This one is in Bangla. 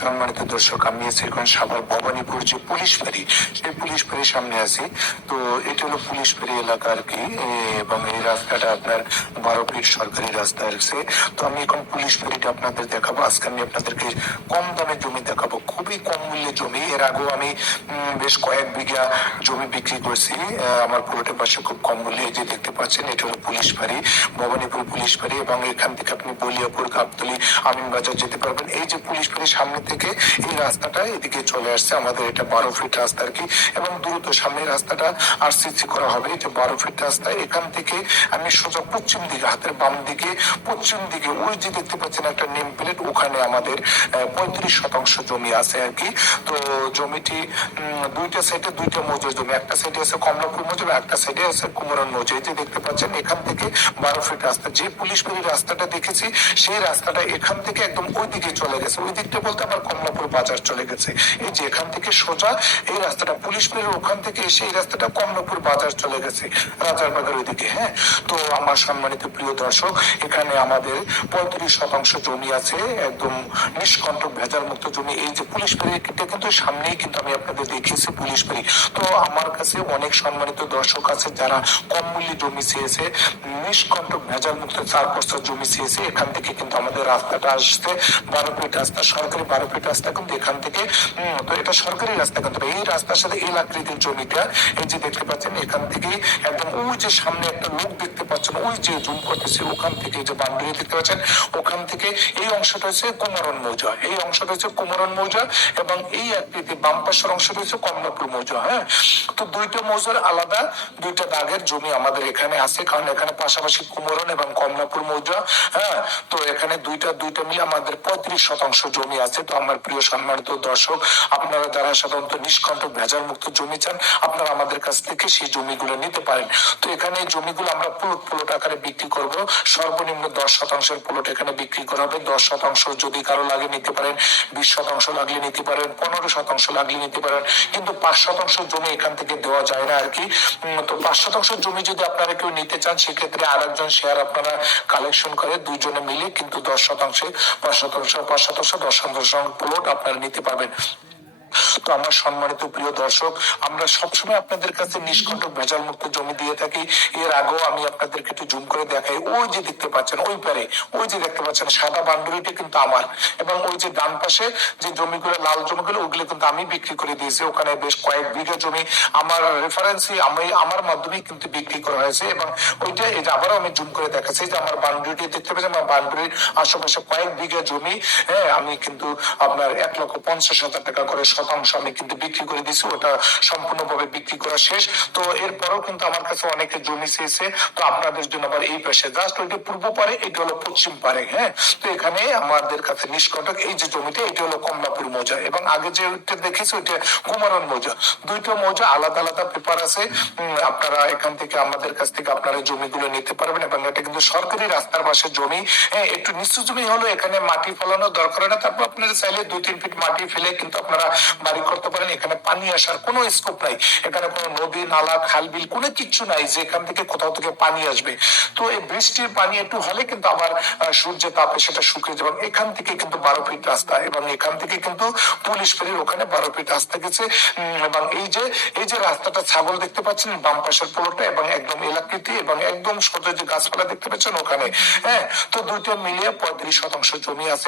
সম্মানিত দর্শক, আমি সাভার ভবানীপুর যে পুলিশ সেই পুলিশ সামনে আছি। তো এটা হলো পুলিশ এলাকা আর কি এবং এই রাস্তাটা আপনার বারো ফিট সরকারি রাস্তা আছে তো আমি এখন পুলিশ আপনাদের দেখাবো। আজকে আমি আপনাদেরকে কম দামে জমি দেখাবো। খুবই কম মূল্যে জমি। এর আগেও আমি বেশ কয়েক বিঘা জমি বিক্রি করছি। আমার পুরোটের পাশে খুব কম মূল্যে যে দেখতে পাচ্ছেন, এটা হলো পুলিশ ফাঁড়ি ভবানীপুর পুলিশ ফাঁড়ি এবং এখান থেকে আপনি বলিয়াপুর, গাবতলি আমিন বাজার যেতে পারবেন। এই যে পুলিশ ফাঁড়ির সামনে থেকে এই রাস্তাটা এদিকে চলে আসছে আমাদের, এটা বারো ফিট রাস্তা আর কি, এবং দ্রুত সামনে রাস্তাটা আরসিসি করা হবে। এটা বারো ফিট রাস্তা, এখান থেকে আমি সোজা পশ্চিম দিকে, হাতের বাম দিকে, পশ্চিম দিকে, ওই যে দেখতে পাচ্ছেন একটা নেম প্লেট ওখানে আমাদের পঁয়ত্রিশ শতাংশ জমি আছে আর কি। তো জমিটি দুইটা সাইডে দুইটা মৌজা জমি, একটা সাইডে আছে কমলাপুর মৌজা এবং একটা সাইডে আছে কুমরন মৌজা যে দেখতে পাচ্ছেন, এখান থেকে বারো ফিট রাস্তা। যে পুলিশ বাড়ির রাস্তাটা দেখেছি, সেই রাস্তাটা এখান থেকে একদম ওই দিকে চলে গেছে। ওই দিকটা বলতে আবার কমলাপুর বাজার চলে গেছে। এই যে এখান থেকে সোজা এই রাস্তাটা, পুলিশ বাড়ির ওখান থেকে এসে এই রাস্তাটা কমলাপুর বাজার চলে গেছে রাজার বাজার ওইদিকে হ্যাঁ? তো আমার সম্মানিত প্রিয় দর্শক, এখানে আমাদের পঁয়ত্রিশ শতাংশ জমি আছে, একদম নিষ্কণ্টক ভেজাল মুক্ত জমি। এই যে পুলিশ বাড়িটা কিন্তু সামনেই কিন্তু আমি আপনাদের দেখিয়েছি পুলিশ বাড়ি তো আমার কাছে অনেক সম্মানিত দর্শক আছে যারা কম মূল্যে জমি চেয়েছে নিষ্কণ্টক ভেজাল মুক্ত চার বছর জমি চেয়েছে। এখান থেকে কিন্তু আমাদের রাস্তাটা আসছে। বারো ফিট রাস্তা, সরকারি বারো ফিট রাস্তা কিন্তু এখান থেকে তো এটা সরকারি রাস্তা কিন্তু এই রাস্তার সাথে এই আকৃতির জমিটা, এই যে দেখতে পাচ্ছেন, এখান থেকে একদম ওই যে সামনে একটা লোক দেখতে পাচ্ছেন, ওই যে জুম করতেছে, ওখান থেকে যে বাউন্ডারি দেখতে পাচ্ছেন, ওখান থেকে এই অংশটা হচ্ছে কুমারন মৌজা। এই অংশটা হচ্ছে কুমারন মৌজা এবং এই আকৃতি বাম পাশের অংশটা হচ্ছে কমলাপুর মৌজা হ্যাঁ? তো দুইটা মৌজার আলাদা, দুইটা দাগের জমি আমাদের এখানে আছে, কারণ এখানে পাশাপাশি কুমরন এবং কমলাপুর মৌজা হ্যাঁ? তো এখানে দুইটা দুইটা মিলে আমাদের পঁয়ত্রিশ শতাংশ জমি আছে। তো আমার প্রিয় সম্মানিত দর্শক, আপনারা যারা সাধারণত নিষ্কণ্টক ভেজাল মুক্ত জমি চান, আপনারা আমাদের কাছ থেকে সেই জমিগুলো নিতে পারেন। তো এখানে জমিগুলো আমরা প্লট প্লট আকারে বিক্রি করব। সর্বনিম্ন দশ শতাংশের প্লট এখানে বিক্রি করা হবে। দশ শতাংশ যদি কারও লাগে নিতে পারেন, বিশ শতাংশ লাগলে নিতে পারেন, পনেরো শতাংশ লাগলে নিতে পারেন। কিন্তু পাঁচ শতাংশ জমি এখান থেকে দেওয়া যায় না আর কি। তো পাঁচ শতাংশ জমি যদি আপনারা কেউ নিতে চান, সেক্ষেত্রে আর একজন শেয়ার আপনারা কালেকশন করে দুইজনে মিলে কিন্তু দশ শতাংশে, পাঁচ শতাংশ পাঁচ শতাংশ, দশ শতাংশ প্লট আপনারা নিতে পারবেন। তো আমার সম্মানিত প্রিয় দর্শক, আমরা সবসময় আপনাদের কাছে নিষ্কণ্টক ভেজাল মুক্ত জমি দিয়ে থাকি। এর আগেও আমি আপনাদেরকে একটু জুম করে দেখাই। ওই যে দেখতে পাচ্ছেন, ওই পারে, ওই যে দেখতে পাচ্ছেন, সাদা বান্ডুরিটি কিন্তু আমার। এবং ওই যে ডান পাশে যে জমিগুলো, লাল জমিগুলো, ওগুলো কিন্তু আমি বিক্রি করে দিয়েছি। ওখানে বেশ কয়েক বিঘা জমি আমার রেফারেন্সে আমি, আমার মাধ্যমেই কিন্তু বিক্রি করা হয়েছে। এবং ওইটা এটা আবারও আমি জুম করে দেখাচ্ছি যে আমার বান্ডুরিটি দেখতে পাচ্ছেন, আমার বান্ডুরির আশেপাশে কয়েক বিঘা জমি। হ্যাঁ আমি কিন্তু আপনার এক লক্ষ পঞ্চাশ হাজার টাকা করে শতাংশ আমি কিন্তু বিক্রি করে দিছি ওটা সম্পূর্ণভাবে বিক্রি করা শেষ। তো এরপরেও কিন্তু আমার কাছে অনেকে জমি চেয়েছে, তো আপনাদের জন্য আবার এই পাশে জাস্ট ওইটা পূর্ব পারে, এটা হলো পশ্চিম পারে হ্যাঁ? তো এখানে আমাদের কাছে নিষ্কটক এই যে জমিটা, এটা হলো কমলাপুর মৌজা এবং আগে যে দেখেছি, ওইটা কুমারন মৌজা। দুইটা মৌজা আলাদা আলাদা পেপার আছে আপনারা এখান থেকে আমাদের কাছ থেকে আপনারা জমিগুলো নিতে পারবেন এবং এটা কিন্তু সরকারি রাস্তার পাশে জমি হ্যাঁ একটু নিচু জমি হলো এখানে মাটি ফলানোর দরকার না, তারপর আপনারা চাইলে দুই, তিন ফিট মাটি ফেলে কিন্তু আপনারা বাড়ি করতে পারেন, এখানে পানি আসার কোনো স্কোপ নাই, এখানে কোনো নদী, নালা, খাল, বিল কোনো কিচ্ছু নাই, যে এখান থেকে কোথাও থেকে পানি আসবে। তো এই বৃষ্টির পানি একটু হলে কিন্তু আবার সূর্যের তাপে সেটা শুকিয়ে যাবে এখান থেকে কিন্তু বারো ফিট রাস্তা এবং এখান থেকে কিন্তু পুলিশ ফেরির ওখানে বারো ফিট রাস্তা গেছে। এবং এই যে এই যে রাস্তাটা ছাগল দেখতে পাচ্ছেন, বাম পাশের পুরোটা এবং একদম এলাকৃতি এবং একদম যে গাছপালা দেখতে পাচ্ছেন ওখানে। হ্যাঁ তো দুইটা মিলিয়ে পঁয়ত্রিশ শতাংশ জমি আছে।